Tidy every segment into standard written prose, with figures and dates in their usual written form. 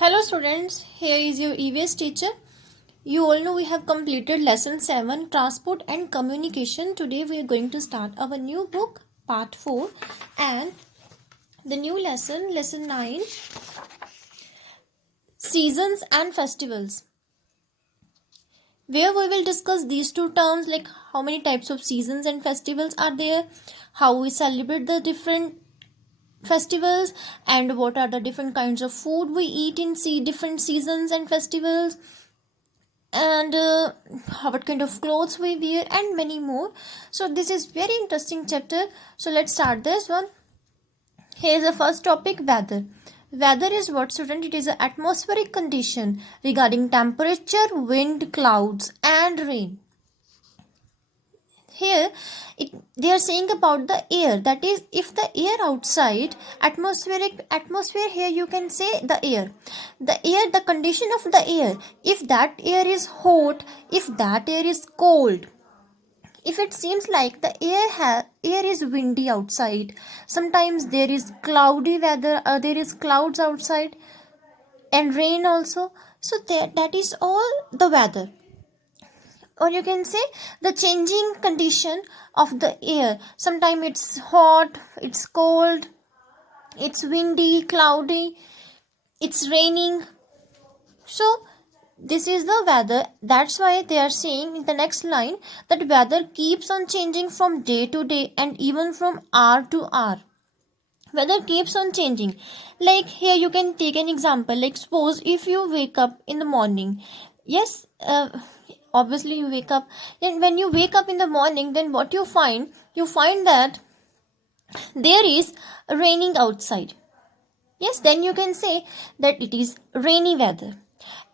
Hello students, here is your EVS teacher. You all know we have completed lesson 7 transport and communication. Today we are going to start our new book part 4 and the new lesson 9 seasons and festivals, where we will discuss these two terms like how many types of seasons and festivals are there, how we celebrate the different festivals, and what are the different kinds of food we eat in different seasons and festivals, and what kind of clothes we wear, and many more. So this is very interesting chapter, so let's start this one. Here is the first topic: weather. Weather is what, student? It is an atmospheric condition regarding temperature, wind, clouds and rain. Here they are saying about the air, that is, if the air outside, atmosphere, here you can say the condition of the air, if that air is hot, if that air is cold, if it seems like the air is windy outside, sometimes there is cloudy weather, there is clouds outside and rain also, so that is all the weather. Or you can say the changing condition of the air, sometimes it's hot, it's cold, it's windy, cloudy, it's raining. So this is the weather. That's why they are saying in the next line that weather keeps on changing from day to day and even from hour to hour. Weather keeps on changing. Like here you can take an example, like suppose if you wake up in the morning. Yes, obviously you wake up, and when you wake up in the morning, then what you find, you find that there is raining outside. Yes, then you can say that it is rainy weather.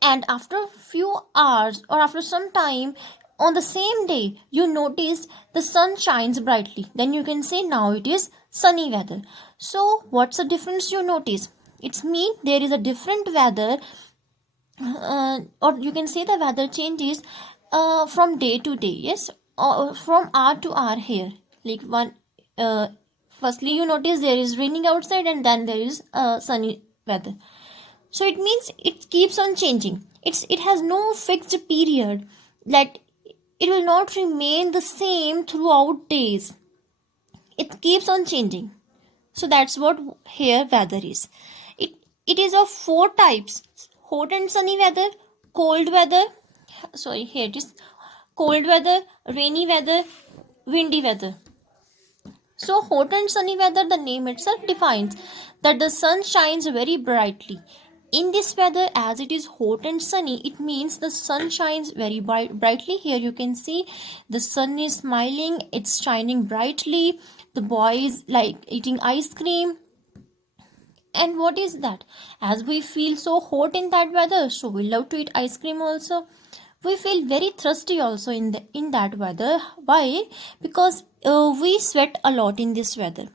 And after a few hours or after some time on the same day, you notice the sun shines brightly, then you can say now it is sunny weather. So what's the difference you notice? It's mean there is a different weather, or you can say the weather changes from day to day. Yes, or from hour to hour. Here like one, uh, firstly you notice there is raining outside and then there is sunny weather. So it means it keeps on changing. It has no fixed period, that it will not remain the same throughout days. It keeps on changing. So that's what here weather is. It is of four types: hot and sunny weather, cold weather, sorry, here it is, cold weather, rainy weather, windy weather. So hot and sunny weather, the name itself defines that the sun shines very brightly. In this weather, as it is hot and sunny, it means the sun shines very brightly. Here you can see the sun is smiling, it's shining brightly. The boy is like eating ice cream. And what is that? As we feel so hot in that weather, so we love to eat ice cream also. We feel very thirsty also in that weather. Why? Because we sweat a lot in this weather,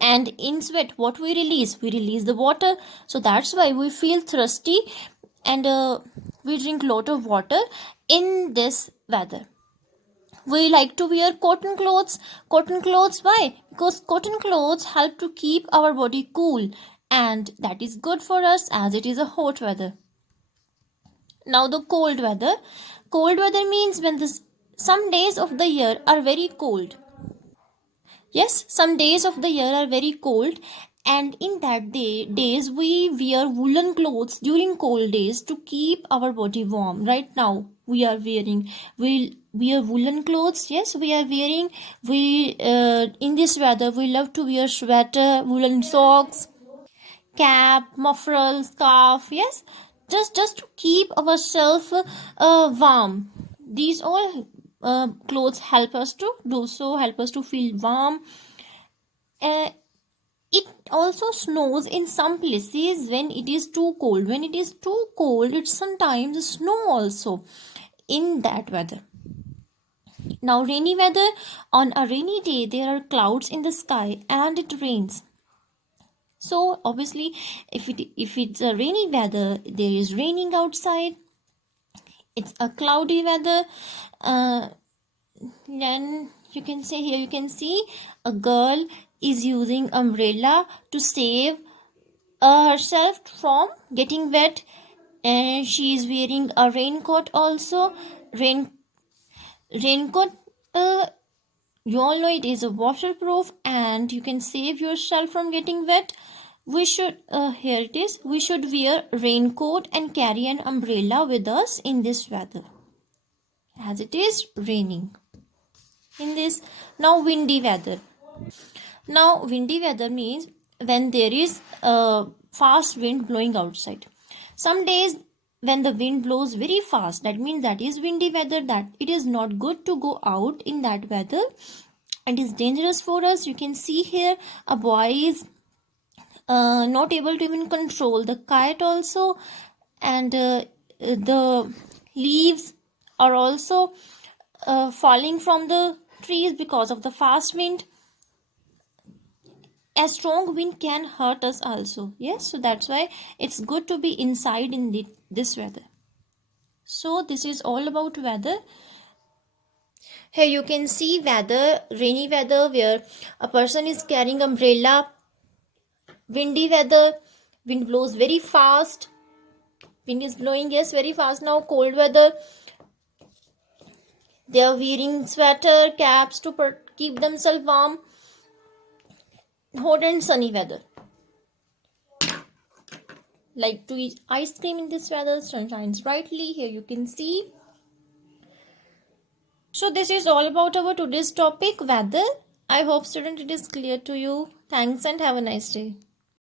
and in sweat what we release the water, so that's why we feel thirsty, and we drink lot of water in this weather. We like to wear cotton clothes. Why? Because cotton clothes help to keep our body cool, and that is good for us as it is a hot weather. Now the cold weather means when some days of the year are very cold. Yes, some days of the year are very cold, and in that days we wear woolen clothes during cold days to keep our body warm. Right now we wear woolen clothes. Yes, we are wearing, we in this weather we love to wear sweater, woolen socks, cap, muffler, scarf. Yes, just to keep ourselves warm. These all clothes help us to do so, help us to feel warm. uh, it also snows in some places when it is too cold. When it is too cold, it sometimes snow also in that weather. Now rainy weather: on a rainy day there are clouds in the sky and it rains. So obviously if it's a rainy weather, there is raining outside. It's a cloudy weather, uh, then you can say, here you can see a girl is using umbrella to save herself from getting wet, and she is wearing a raincoat also. Raincoat, uh, you all know it is a waterproof and you can save yourself from getting wet. We should here it is, we should wear raincoat and carry an umbrella with us in this weather, as it is raining in this. Now windy weather. Now windy weather means when there is a fast wind blowing outside. Some days when the wind blows very fast, that means that is windy weather, that it is not good to go out in that weather. It is dangerous for us. You can see here a boy is not able to even control the kite also, and the leaves are also falling from the trees because of the fast wind. A strong wind can hurt us also. Yes, so that's why it's good to be inside in this weather. So this is all about weather. Here you can see weather, rainy weather where a person is carrying umbrella. Windy weather, wind blows very fast. Wind is blowing, yes, very fast. Now cold weather, they are wearing sweater, caps to keep themselves warm. Hot and sunny weather, like to eat ice cream in this weather. Sun shines brightly. Here you can see. So this is all about our today's topic, weather. I hope student it is clear to you. Thanks and have a nice day.